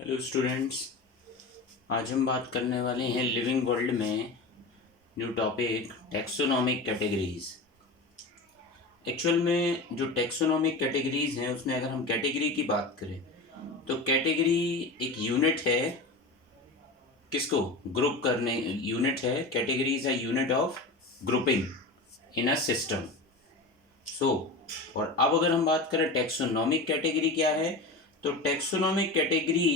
Hello students. आज हम बात करने वाले हैं लिविंग वर्ल्ड में new topic taxonomic categories. Actual में जो टैक्सोनॉमिक कैटेगरीज हैं उसमें अगर हम कैटेगरी की बात करें तो कैटेगरी एक यूनिट है, किसको ग्रुप करने यूनिट है। Category is a unit of grouping in a system. और अब अगर हम बात करें टैक्सोनॉमिक कैटेगरी क्या है, तो टैक्सोनॉमिक कैटेगरी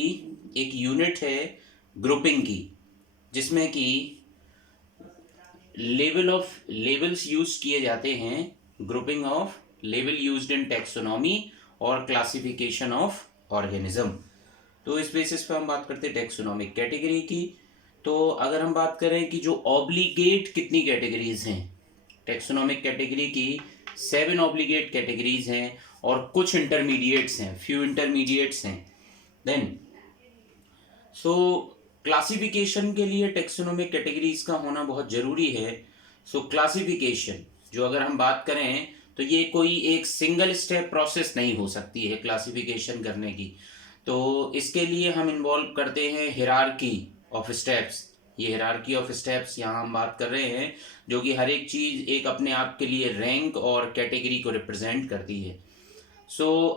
एक यूनिट है ग्रुपिंग की, जिसमें कि लेबल्स यूज किए जाते हैं। Grouping of label used in taxonomy और क्लासिफिकेशन ऑफ ऑर्गेनिज्म। तो इस बेसिस पे हम बात करते हैं टैक्सोनॉमिक कैटेगरी की। तो अगर हम बात करें कि जो ऑब्लिगेट कितनी कैटेगरीज हैं, टैक्सोनॉमिक कैटेगरी की 7 ऑब्लिगेट कैटेगरीज हैं और कुछ इंटरमीडिएट्स हैं, फ्यू इंटरमीडिएट्स हैं। देन क्लासिफिकेशन के लिए टैक्सोनॉमिक कैटेगरीज का होना बहुत ज़रूरी है। क्लासिफिकेशन जो अगर हम बात करें तो ये कोई एक सिंगल स्टेप प्रोसेस नहीं हो सकती है क्लासिफिकेशन करने की। तो इसके लिए हम इन्वॉल्व करते हैं हिरार्की ऑफ स्टेप्स। ये हिरार्की ऑफ स्टेप्स यहाँ हम बात कर रहे हैं, जो कि हर एक चीज़ एक अपने आप के लिए रैंक और कैटेगरी को रिप्रेजेंट करती है।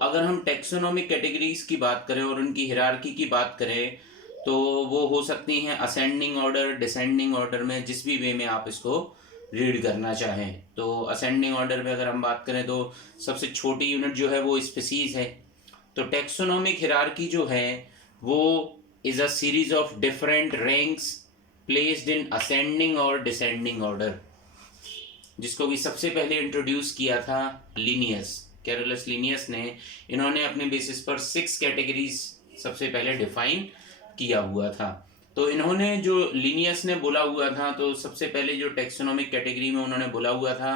अगर हम टैक्सोनॉमिक कैटेगरीज की बात करें और उनकी हिरार्की की बात करें तो वो हो सकती हैं असेंडिंग ऑर्डर, डिसेंडिंग ऑर्डर में, जिस भी वे में आप इसको रीड करना चाहें। तो असेंडिंग ऑर्डर में अगर हम बात करें तो सबसे छोटी यूनिट जो है वो स्पीसीज है। तो टैक्सोनॉमिक हिरार्की जो है वो is a series of different ranks placed in ascending और डिसेंडिंग ऑर्डर, जिसको भी सबसे पहले इंट्रोड्यूस किया था लिनियस, कैरोलस लिनियस ने। इन्होंने अपने बेसिस पर 6 कैटेगरीज सबसे पहले डिफाइन किया हुआ था। तो इन्होंने जो लिनियस ने बोला हुआ था, तो सबसे पहले जो टैक्सोनॉमिक कैटेगरी में उन्होंने बोला हुआ था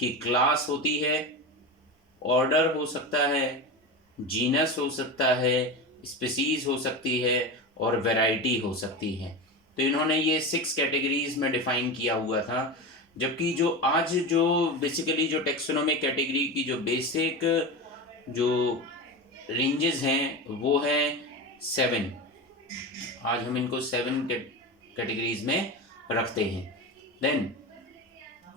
कि क्लास होती है, ऑर्डर हो सकता है, जीनस हो सकता है, स्पीसीज हो सकती है और वैरायटी हो सकती है। तो इन्होंने ये 6 कैटेगरीज में डिफाइन किया हुआ था। जबकि जो आज जो बेसिकली जो टैक्सोनॉमिक कैटेगरी की जो बेसिक जो रेंजेस हैं वो है 7। आज हम इनको 7 कैटेगरीज में रखते हैं। देन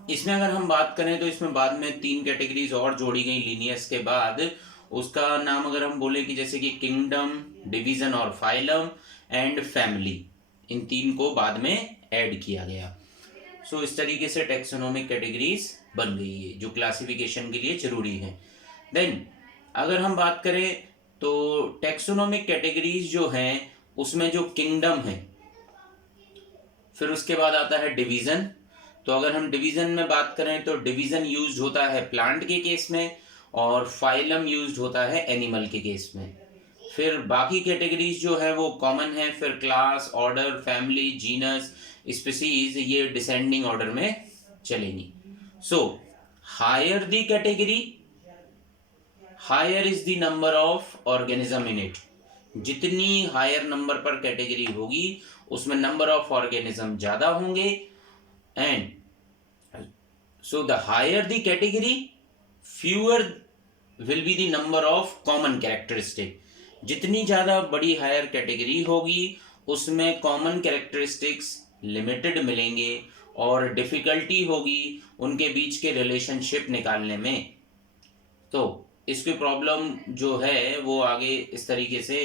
इसमें अगर हम बात करें तो इसमें बाद में 3 कैटेगरीज और जोड़ी गई लिनियस के बाद। उसका नाम अगर हम बोले कि जैसे कि किंगडम, डिवीजन और फाइलम एंड फैमिली, इन 3 को बाद में ऐड किया गया। इस तरीके से टैक्सोनॉमिक कैटेगरीज बन गई है जो क्लासिफिकेशन के लिए जरूरी है। देन अगर हम बात करें तो टैक्सोनॉमिक कैटेगरीज जो हैं उसमें जो किंगडम है, फिर उसके बाद आता है डिवीजन। तो अगर हम डिवीजन में बात करें तो डिवीजन यूज्ड होता है प्लांट के केस में और फाइलम यूज्ड होता है एनिमल के केस में। फिर बाकी कैटेगरीज जो है वो कॉमन है। फिर class, order, family, genus, species, ये डिसेंडिंग ऑर्डर में चलेंगी। Higher the category, higher is the number of organism in it. जितनी हायर नंबर पर कैटेगरी होगी उसमें नंबर ऑफ ऑर्गेनिज्म ज्यादा होंगे। And the higher the category, fewer will be the number of common characteristic. जितनी ज्यादा बड़ी हायर कैटेगरी होगी उसमें कॉमन कैरेक्टरिस्टिक्स लिमिटेड मिलेंगे और डिफिकल्टी होगी उनके बीच के रिलेशनशिप निकालने में। तो इसकी प्रॉब्लम जो है वो आगे इस तरीके से।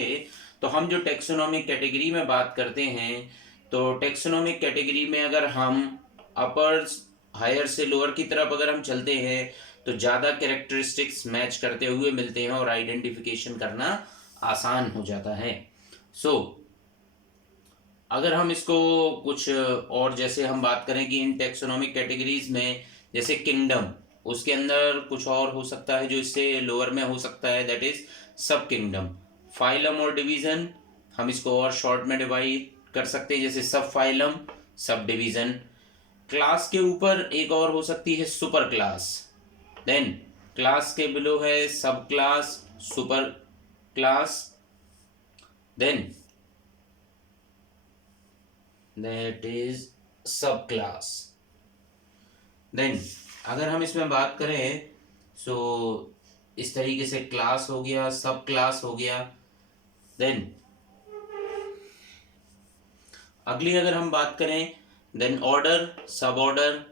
तो हम जो टैक्सोनॉमिक कैटेगरी में बात करते हैं तो टैक्सोनॉमिक कैटेगरी में अगर हम अपर हायर से लोअर की तरफ अगर हम चलते हैं तो ज़्यादा कैरेक्टरिस्टिक्स मैच करते हुए मिलते हैं और आइडेंटिफिकेशन करना आसान हो जाता है। अगर हम इसको कुछ और जैसे हम बात करें कि इन टैक्सोनॉमिक कैटेगरीज में जैसे किंगडम, उसके अंदर कुछ और हो सकता है जो इससे लोअर में हो सकता है, दैट इज सब किंगडम। फाइलम और डिवीजन हम इसको और शॉर्ट में डिवाइड कर सकते हैं, जैसे सब फाइलम, सब डिवीजन। क्लास के ऊपर एक और हो सकती है सुपर क्लास। देन क्लास के बिलो है sub class, super class. Then that is sub class. Then अगर हम इसमें बात करें इस तरीके से क्लास हो गया, सब क्लास हो गया। देन अगली अगर हम बात करें, then order, sub order,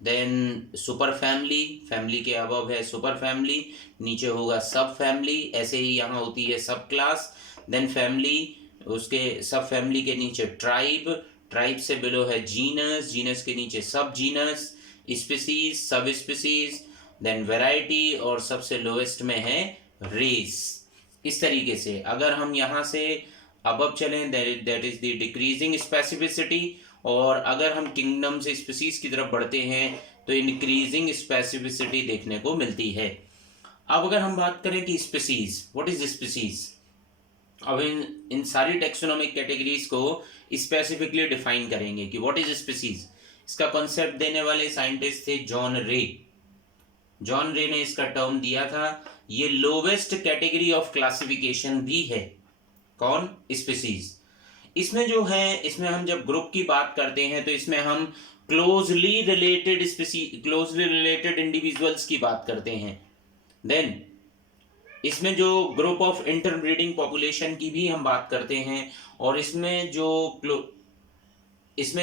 then super family, family के अबव है सुपर फैमिली, नीचे होगा सब फैमिली, ऐसे ही यहाँ होती है सब क्लास, देन फैमिली, उसके सब फैमिली के नीचे ट्राइब, ट्राइब से बिलो है जीनस, जीनस के नीचे सब genus, species, sub species, then variety, और सबसे लोएस्ट में है रेस। इस तरीके से अगर हम यहाँ से अबव चलें, that is the decreasing specificity, और अगर हम किंगडम से स्पीसीज की तरफ बढ़ते हैं तो इंक्रीजिंग स्पेसिफिसिटी देखने को मिलती है। अब अगर हम बात करें कि स्पीसीज, व्हाट इज स्पीसीज, अब इन सारी टेक्सोनोमिक कैटेगरीज को स्पेसिफिकली डिफाइन करेंगे कि व्हाट इज स्पीसीज। इसका कॉन्सेप्ट देने वाले साइंटिस्ट थे जॉन रे। जॉन रे ने इसका टर्म दिया था। ये लोवेस्ट कैटेगरी ऑफ क्लासिफिकेशन भी है। कौन? स्पीसीज। इसमें जो है, इसमें हम जब ग्रुप की बात करते हैं तो इसमें हम क्लोजली रिलेटेड इंडिविजुअल्स की बात करते हैं। देन इसमें जो ग्रुप ऑफ इंटरब्रीडिंग पॉपुलेशन की भी हम बात करते हैं, और इसमें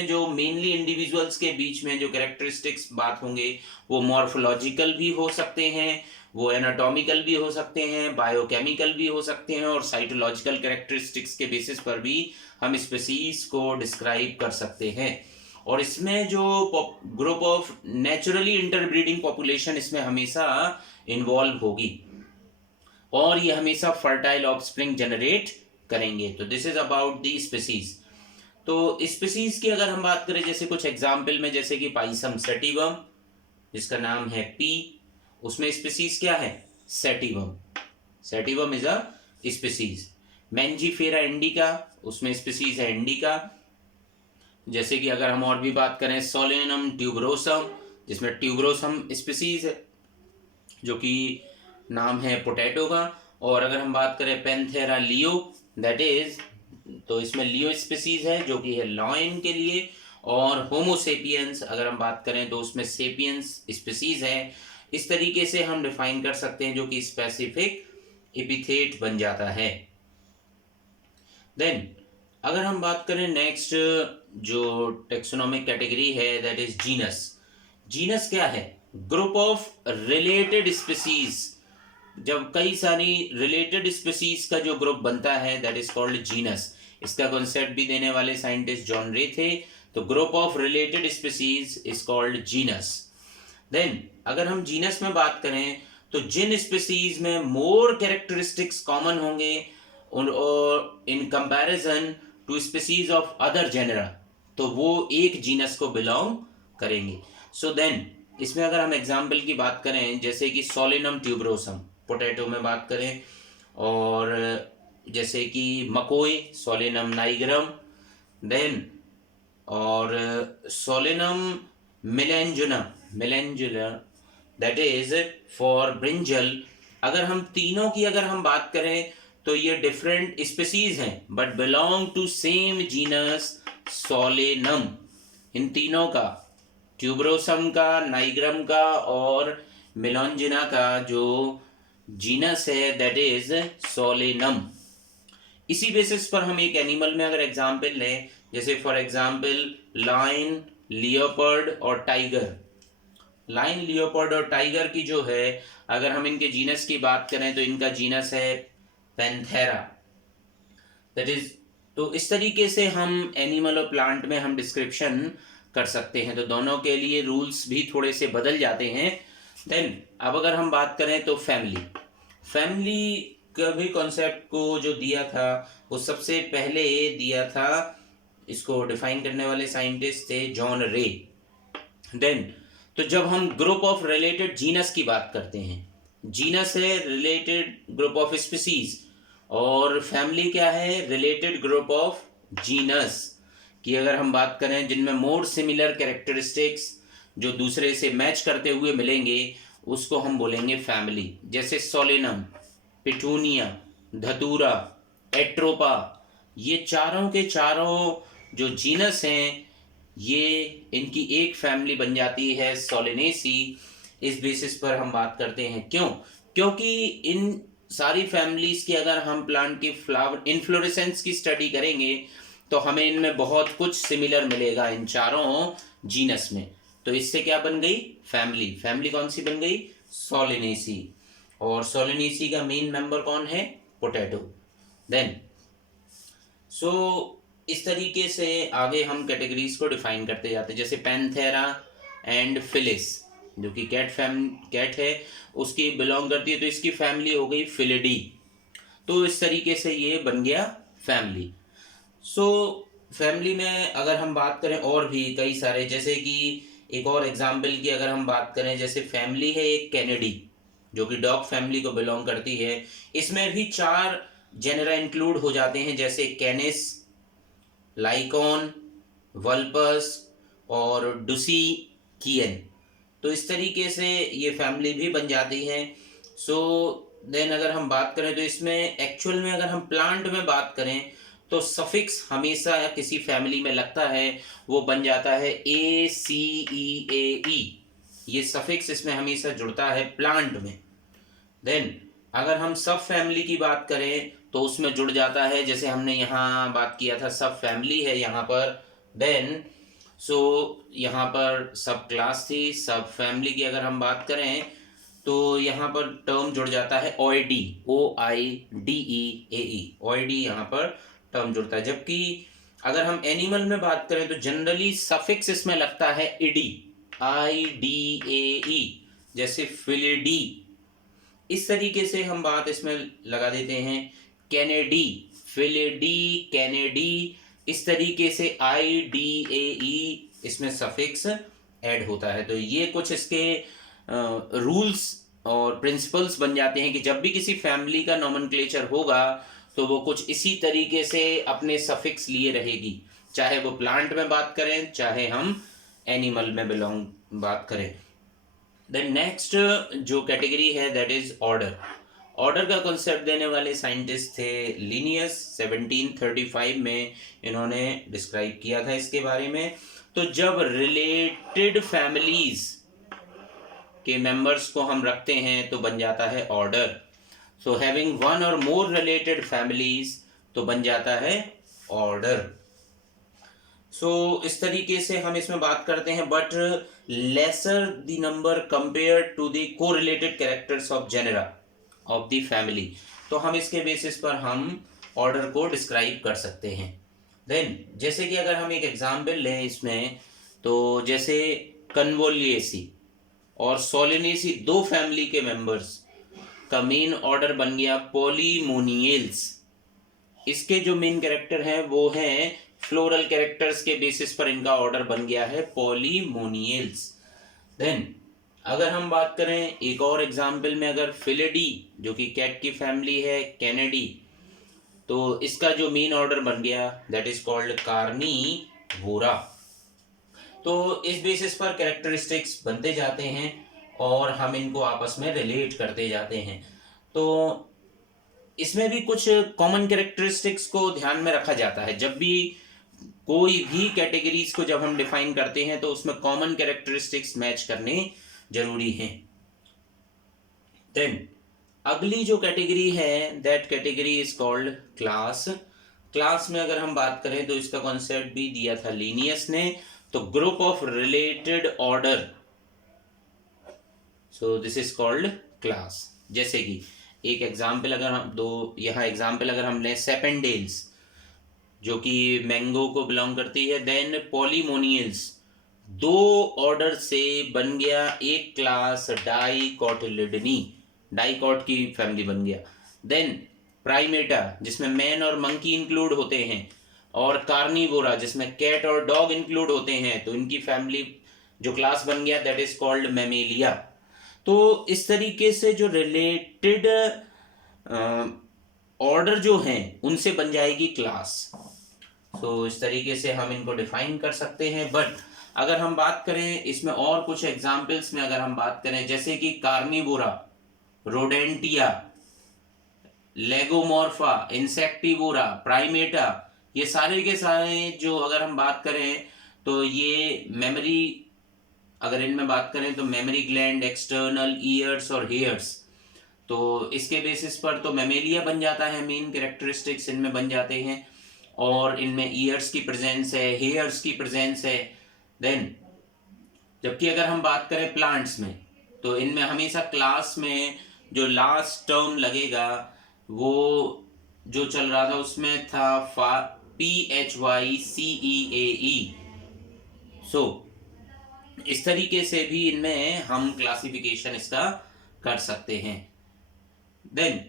जो मेनली इंडिविजुअल्स के बीच में जो कैरेक्टरिस्टिक्स बात होंगे वो मॉर्फोलॉजिकल भी हो सकते हैं, वो एनाटॉमिकल भी हो सकते हैं, बायोकेमिकल भी हो सकते हैं, और साइटोलॉजिकल कैरेक्टरिस्टिक्स के बेसिस पर भी हम स्पीसीज को डिस्क्राइब कर सकते हैं। और इसमें जो group of naturally interbreeding population इसमें हमेशा इन्वॉल्व होगी, और ये हमेशा फर्टाइल ऑफस्प्रिंग जनरेट करेंगे। तो this is about the species. तो स्पीसीज की अगर हम बात करें, जैसे कुछ एग्जाम्पल में, जैसे कि पाइसम सेटिवम जिसका नाम है पी, उसमें स्पीसीज क्या है? Sativum. Sativum is a species. Mangifera indica, उसमें स्पीसीज है इंडिका। जैसे कि अगर हम और भी बात करें, सोलेनम ट्यूबरोसम, जिसमें ट्यूबरोसम स्पीसीज है, जो कि नाम है पोटैटो का। और अगर हम बात करें पैंथेरा लियो, दैट इज, तो इसमें लियो स्पीसीज है जो कि है लॉयन के लिए। और होमोसेपियंस अगर हम बात करें तो उसमें सेपियंस स्पीसीज है। इस तरीके से हम डिफाइन कर सकते हैं, जो कि स्पेसिफिक एपिथेट बन जाता है। देन अगर हम बात करें नेक्स्ट जो टेक्सोनोमिक कैटेगरी है, दैट इज जीनस। जीनस क्या है? Group of related species. जब कई सारी रिलेटेड स्पीसीज का जो ग्रुप बनता है, दैट इज कॉल्ड जीनस। इसका कॉन्सेप्ट भी देने वाले साइंटिस्ट जॉन रे थे। तो group of related species is called genus. Then अगर हम जीनस में बात करें तो जिन स्पीसीज में मोर कैरेक्टरिस्टिक्स कॉमन होंगे और in comparison to species of other genera, तो वो एक जीनस को बिलोंग करेंगे। सो देन इसमें अगर हम एग्जाम्पल की बात करें, जैसे कि सोलेनम ट्यूबरोसम पोटैटो में बात करें, और जैसे कि मकोई सोलेनम नाइग्रम, देन और Solanum melongena that is for brinjal. अगर हम तीनों की अगर हम बात करें तो ये डिफरेंट स्पीसीज हैं but belong to same genus Solanum. इन तीनों का, ट्यूबरोसम का, नाइग्रम का और मेलॉन्जिना का जो जीनस है दैट इज सोलेनम। इसी बेसिस पर हम एक एनिमल में अगर एग्जाम्पल लें, जैसे फॉर एग्जाम्पल लायन, लियोपर्ड और टाइगर। लायन, लियोपर्ड और टाइगर की जो है, अगर हम इनके जीनस की बात करें तो इनका जीनस है पैंथेरा, दैट इज। तो इस तरीके से हम एनिमल और प्लांट में हम डिस्क्रिप्शन कर सकते हैं। तो दोनों के लिए रूल्स भी थोड़े से बदल जाते हैं। देन अब अगर हम बात करें तो फैमिली का भी कॉन्सेप्ट को जो दिया था वो सबसे पहले दिया था, इसको डिफाइन करने वाले साइंटिस्ट थे जॉन रे। देन तो जब हम ग्रुप ऑफ रिलेटेड जीनस की बात करते हैं, जीनस है रिलेटेड ग्रुप ऑफ स्पीसीज, और फैमिली क्या है? रिलेटेड ग्रुप ऑफ जीनस की अगर हम बात करें जिनमें मोर सिमिलर कैरेक्टरिस्टिक्स जो दूसरे से मैच करते हुए मिलेंगे, उसको हम बोलेंगे फैमिली। जैसे सोलेनम, पिटूनिया, धतूरा, एट्रोपा, ये चारों के चारों जो जीनस हैं, ये इनकी एक फैमिली बन जाती है सोलेनेसी। इस बेसिस पर हम बात करते हैं। क्यों? क्योंकि इन सारी फैमिलीज की अगर हम प्लांट की फ्लावर इन्फ्लोरेसेंस की स्टडी करेंगे तो हमें इनमें बहुत कुछ सिमिलर मिलेगा इन चारों जीनस में। तो इससे क्या बन गई? फैमिली। फैमिली कौन सी बन गई? सोलिनेसी। और सोलिनेसी का मेन मेंबर कौन है? पोटैटो। देन इस तरीके से आगे हम कैटेगरीज को डिफाइन करते जाते हैं। जैसे पैंथेरा एंड फिलिस, जो कि कैट है उसकी बिलोंग करती है, तो इसकी फैमिली हो गई फिलिडी। तो इस तरीके से ये बन गया फैमिली। फैमिली में अगर हम बात करें और भी कई सारे, जैसे कि एक और एग्जाम्पल की अगर हम बात करें, जैसे फैमिली है एक कैनेडी जो कि डॉग फैमिली को बिलोंग करती है। इसमें भी 4 जेनरा इंक्लूड हो जाते हैं, जैसे कैनिस, लाइकॉन, वल्पस और डुसिकियन। तो इस तरीके से ये फैमिली भी बन जाती है। देन अगर हम बात करें तो इसमें एक्चुअल में अगर हम प्लांट में बात करें तो सफिक्स हमेशा किसी फैमिली में लगता है, वो बन जाता है ACEAE। ये सफिक्स इसमें हमेशा जुड़ता है प्लांट में। देन अगर हम सब फैमिली की बात करें तो उसमें जुड़ जाता है, जैसे हमने यहाँ बात किया था सब फैमिली है यहाँ पर। देन यहाँ पर सब क्लास थी। सब फैमिली की अगर हम बात करें तो यहाँ पर टर्म जुड़ जाता है OID, OIDEAE। OID यहाँ पर टर्म जुड़ता है। जबकि अगर हम एनिमल में बात करें तो जनरली सफिक्स इसमें लगता है IDE, IDAE, जैसे फिलिडी। इस तरीके से हम बात इसमें लगा देते हैं कैनेडी, फिलिडी, कैनेडी। इस तरीके से IDAE इसमें सफिक्स ऐड होता है। तो ये कुछ इसके रूल्स और प्रिंसिपल्स बन जाते हैं कि जब भी किसी फैमिली का नॉमेनक्लेचर होगा तो वो कुछ इसी तरीके से अपने सफिक्स लिए रहेगी, चाहे वो प्लांट में बात करें चाहे हम एनिमल में बिलोंग बात करें। देन नेक्स्ट जो कैटेगरी है दैट इज ऑर्डर। ऑर्डर का कॉन्सेप्ट देने वाले साइंटिस्ट थे लिनियस। 1735 में इन्होंने डिस्क्राइब किया था इसके बारे में। तो जब रिलेटेड फैमिलीज के मेंबर्स को हम रखते हैं तो बन जाता है ऑर्डर। हैविंग 1 और मोर रिलेटेड फैमिलीज तो बन जाता है ऑर्डर। इस तरीके से हम इसमें बात करते हैं, but lesser the number compare to the correlated characters of genera of the family. तो हम इसके बेसिस पर हम ऑर्डर को डिस्क्राइब कर सकते हैं। देन जैसे कि अगर हम एक एग्जाम्पल लें इसमें, तो जैसे कन्वोलिएसी और सोलिनेसी, 2 फैमिली के मेंबर्स का मेन ऑर्डर बन गया पॉलीमोनियल्स। इसके जो मेन कैरेक्टर हैं वो हैं फ्लोरल कैरेक्टर्स के बेसिस पर इनका ऑर्डर बन गया है पॉलीमोनियल्स। देन अगर हम बात करें एक और एग्जाम्पल में, अगर फिलिडी जो कि कैट की फैमिली है कैनेडी, तो इसका जो मेन ऑर्डर बन गया दैट इज कॉल्ड कार्निवोरा। तो इस बेसिस पर कैरेक्टरिस्टिक्स बनते जाते हैं और हम इनको आपस में रिलेट करते जाते हैं। तो इसमें भी कुछ कॉमन कैरेक्टरिस्टिक्स को ध्यान में रखा जाता है। जब भी कोई भी कैटेगरीज को जब हम डिफाइन करते हैं तो उसमें कॉमन कैरेक्टरिस्टिक्स मैच करने जरूरी हैं। देन अगली जो कैटेगरी है that category is called class. Class में अगर हम बात करें तो इसका कॉन्सेप्ट भी दिया था लीनियस ने। तो group of related order, this is called class. जैसे कि एक एग्जाम्पल अगर हम यहाँ एग्जाम्पल अगर हम लें सेपेंडेल्स जो कि मैंगो को बिलोंग करती है। देन पॉलीमोनियल्स, 2 ऑर्डर से बन गया एक क्लास डाइकोटिलिडनी, डाइकॉट की फैमिली बन गया। देन प्राइमेटा जिसमें मैन और मंकी इंक्लूड होते हैं, और कार्निवोरा जिसमें कैट और डॉग इंक्लूड होते हैं, तो इनकी फैमिली जो क्लास बन गया दैट इज कॉल्ड मैमेलिया। तो इस तरीके से जो रिलेटेड ऑर्डर जो हैं उनसे बन जाएगी क्लास। इस तरीके से हम इनको डिफाइन कर सकते हैं। बट अगर हम बात करें इसमें और कुछ एग्जाम्पल्स में अगर हम बात करें, जैसे कि कार्निवोरा, रोडेंटिया, लेगोमॉर्फा, इंसेक्टिवोरा, प्राइमेटा, ये सारे के सारे जो अगर हम बात करें तो ये मेमोरी, अगर इनमें बात करें तो मेमोरी ग्लैंड, एक्सटर्नल ईयर्स और हेयर्स, तो इसके बेसिस पर तो मेमेलिया बन जाता है, मेन कैरेक्टरिस्टिक्स इनमें बन जाते हैं। और इनमें ईयर्स की प्रेजेंस है, हेयर्स की प्रेजेंस है। देन जबकि अगर हम बात करें प्लांट्स में, तो इनमें हमेशा क्लास में जो लास्ट टर्म लगेगा वो जो चल रहा था उसमें था PHYCEAE। सो इस तरीके से भी इनमें हम क्लासिफिकेशन इसका कर सकते हैं। देन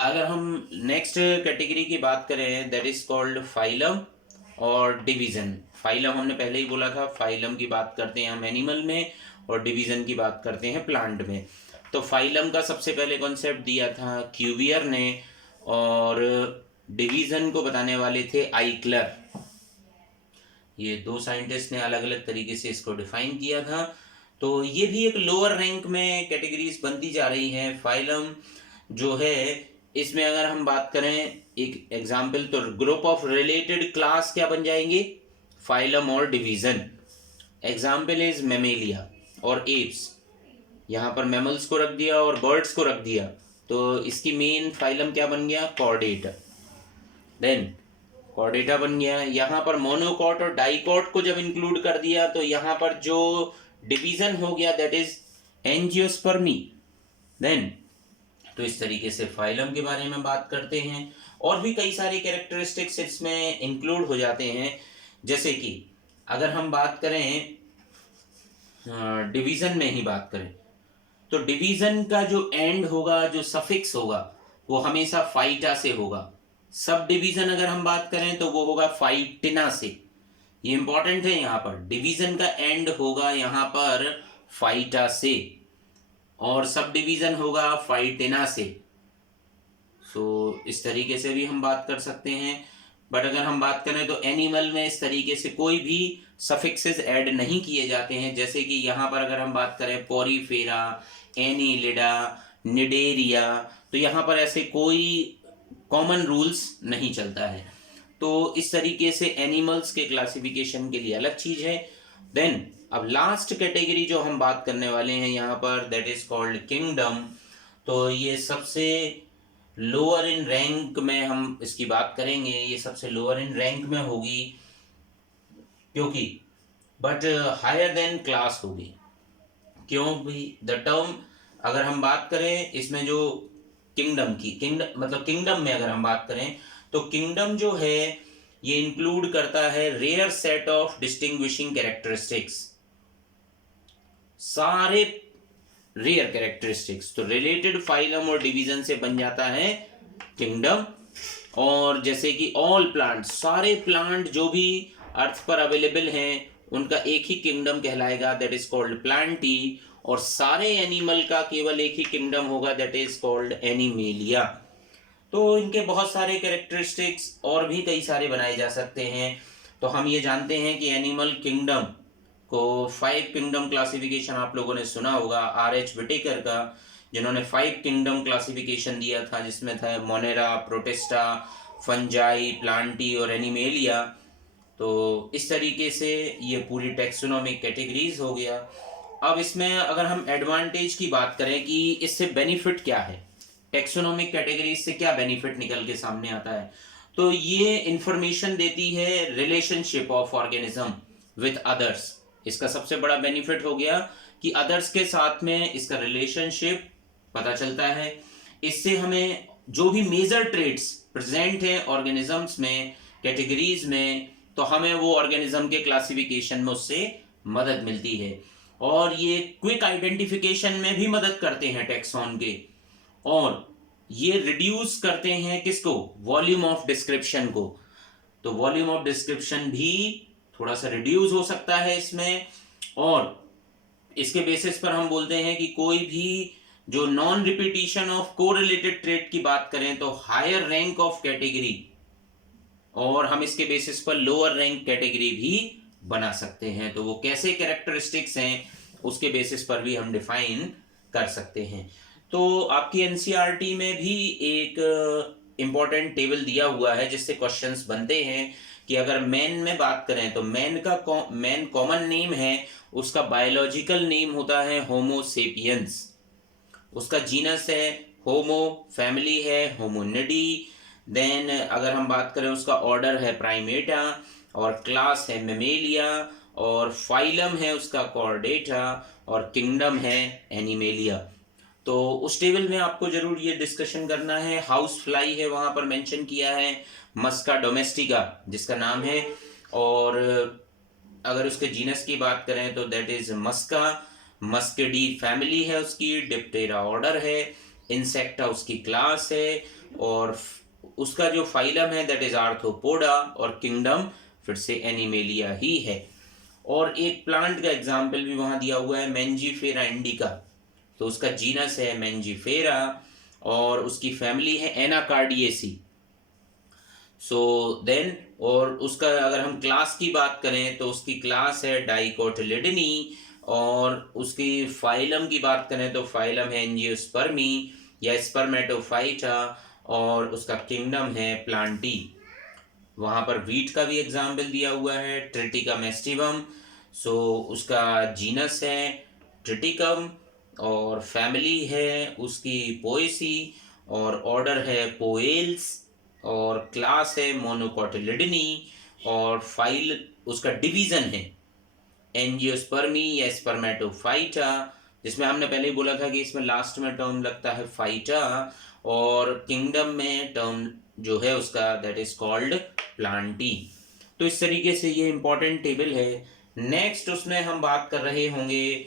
अगर हम नेक्स्ट कैटेगरी की बात करें, दैट इज कॉल्ड फाइलम और डिवीजन। फाइलम हमने पहले ही बोला था, फाइलम की बात करते हैं हम एनिमल में और डिवीजन की बात करते हैं प्लांट में। तो फाइलम का सबसे पहले कॉन्सेप्ट दिया था क्यूवियर ने और डिवीजन को बताने वाले थे आइक्लर। ये दो साइंटिस्ट ने अलग अलग तरीके से इसको डिफाइन किया था। तो ये भी एक लोअर रैंक में कैटेगरीज बनती जा रही हैं। फाइलम जो है इसमें अगर हम बात करें एक एग्जाम्पल, तो ग्रुप ऑफ रिलेटेड क्लास क्या बन जाएंगे, फाइलम और डिवीजन। एग्जाम्पल इज मेमेलिया और एप्स। यहाँ पर मैमल्स को रख दिया और बर्ड्स को रख दिया, तो इसकी मेन फाइलम क्या बन गया, कॉर्डेटा। देन कॉर्डेटा बन गया। यहाँ पर मोनोकॉट और डाइकॉट को जब इंक्लूड कर दिया तो यहाँ पर जो डिवीजन हो गया दैट इज एंजियोस्पर्मी। देन तो इस तरीके से फाइलम के बारे में बात करते हैं। और भी कई सारे कैरेक्टरिस्टिक्स इसमें इंक्लूड हो जाते हैं। जैसे कि अगर हम बात करें डिवीजन में ही बात करें, तो डिवीजन का जो एंड होगा, जो सफिक्स होगा, वो हमेशा फाइटा से होगा। सब डिवीजन अगर हम बात करें तो वो होगा फाइटिना से। ये इंपॉर्टेंट है, यहाँ पर डिवीजन का एंड होगा यहाँ पर फाइटा से और सब डिवीजन होगा फाइटिना से। सो इस तरीके से भी हम बात कर सकते हैं। बट अगर हम बात करें तो एनिमल में इस तरीके से कोई भी सफिक्सेस ऐड नहीं किए जाते हैं। जैसे कि यहाँ पर अगर हम बात करें पोरीफेरा, एनीलिडा, निडेरिया, तो यहाँ पर ऐसे कोई कॉमन रूल्स नहीं चलता है। तो इस तरीके से एनिमल्स के क्लासिफिकेशन के लिए अलग चीज है। देन अब लास्ट कैटेगरी जो हम बात करने वाले हैं यहाँ पर, दैट इज कॉल्ड किंगडम। तो ये सबसे लोअर इन रैंक में हम इसकी बात करेंगे। ये सबसे लोअर इन रैंक में होगी क्योंकि बट हायर देन क्लास होगी। क्यों भी द टर्म अगर हम बात करें इसमें जो किंगडम मतलब किंगडम में अगर हम बात करें तो किंगडम जो है ये इंक्लूड करता है rare set of distinguishing characteristics, सारे रेयर कैरेक्टरिस्टिक्स। तो रिलेटेड फाइलम और डिवीजन से बन जाता है किंगडम। और जैसे कि ऑल प्लांट्स, सारे प्लांट जो भी अर्थ पर अवेलेबल हैं उनका एक ही किंगडम कहलाएगा, दैट इज कॉल्ड प्लांटी। और सारे एनिमल का केवल एक ही किंगडम होगा, दैट इज कॉल्ड एनिमेलिया। तो इनके बहुत सारे कैरेक्टरिस्टिक्स और भी कई सारे बनाए जा सकते हैं। तो हम ये जानते हैं कि एनिमल किंगडम को 5 किंगडम क्लासिफिकेशन आप लोगों ने सुना होगा RH विटेकर का, जिन्होंने 5 किंगडम क्लासिफिकेशन दिया था, जिसमें था मोनेरा, प्रोटिस्टा, फंजाई, प्लांटी और एनिमेलिया। तो इस तरीके से ये पूरी टेक्सोनोमिक कैटेगरीज हो गया। अब इसमें अगर हम एडवांटेज की बात करें कि इससे बेनिफिट क्या है, टेक्सोनोमिक कैटेगरीज से क्या बेनिफिट निकल के सामने आता है, तो ये इंफॉर्मेशन देती है relationship of organism with others. इसका सबसे बड़ा बेनिफिट हो गया कि अदर्स के साथ में इसका रिलेशनशिप पता चलता है। इससे हमें जो भी मेजर ट्रेट्स प्रेजेंट हैं ऑर्गेनिजम्स में, कैटेगरीज में, तो हमें वो ऑर्गेनिज्म के क्लासिफिकेशन में उससे मदद मिलती है। और ये क्विक आइडेंटिफिकेशन में भी मदद करते हैं टैक्सॉन के। और ये रिड्यूस करते हैं किसको, वॉल्यूम ऑफ डिस्क्रिप्शन को। तो वॉल्यूम ऑफ डिस्क्रिप्शन भी थोड़ा सा रिड्यूस हो सकता है इसमें। और इसके बेसिस पर हम बोलते हैं कि कोई भी जो non repetition of correlated trait की बात करें तो हायर रैंक ऑफ कैटेगरी, और हम इसके बेसिस पर लोअर रैंक कैटेगरी भी बना सकते हैं। तो वो कैसे कैरेक्टरिस्टिक्स हैं उसके बेसिस पर भी हम डिफाइन कर सकते हैं। तो आपकी एनसीईआरटी में भी एक इंपॉर्टेंट टेबल दिया हुआ है जिससे क्वेश्चंस बनते हैं कि अगर मैन में बात करें तो मैन कॉमन नेम है, उसका बायोलॉजिकल नेम होता है होमो सेपियंस, उसका जीनस है होमो, फैमिली है होमोनिडी, देन अगर हम बात करें उसका ऑर्डर है प्राइमेटा, और क्लास है मेमेलिया, और फाइलम है उसका कॉर्डेटा, और किंगडम है एनिमेलिया। तो उस टेबल में आपको जरूर ये डिस्कशन करना है। हाउस फ्लाई है वहाँ पर मेंशन किया है, मस्का डोमेस्टिका जिसका नाम है, और अगर उसके जीनस की बात करें तो दैट इज मस्का, मस्कडी फैमिली है उसकी, डिप्टेरा ऑर्डर है, इंसेक्टा उसकी क्लास है, और उसका जो फाइलम है दैट इज आर्थ्रोपोडा, और किंगडम फिर से एनिमेलिया ही है। और एक प्लांट का एग्जाम्पल भी वहाँ दिया हुआ है, मेंजीफेरा इंडिका, तो उसका जीनस है मेंजीफेरा, और उसकी फैमिली है एनाकार्डिएसी। सो देन, और उसका अगर हम क्लास की बात करें तो उसकी क्लास है डाइकोटिलिडनी, और उसकी फाइलम की बात करें तो फाइलम है एंजियोस्पर्मी या स्पर्मेटोफाइटा, और उसका किंगडम है प्लांटी। वहाँ पर वीट का भी एग्जाम्पल दिया हुआ है, ट्रिटिका मेस्टिवम। सो उसका जीनस है ट्रिटिकम, और फैमिली है उसकी पोएसी, और ऑर्डर है पोएल्स, और क्लास है मोनोकोटिलिडनी, और फाइल उसका डिवीजन है एंजियोस्पर्मी या स्पर्मेटोफाइटा, जिसमें हमने पहले ही बोला था कि इसमें लास्ट में टर्म लगता है फाइटा, और किंगडम में टर्म जो है उसका दैट इज कॉल्ड प्लांटी। तो इस तरीके से ये इंपॉर्टेंट टेबल है। नेक्स्ट उसमें हम बात कर रहे होंगे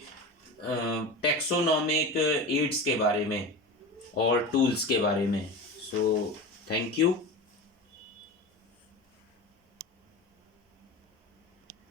टेक्सोनॉमिक एड्स के बारे में और टूल्स के बारे में। So thank you.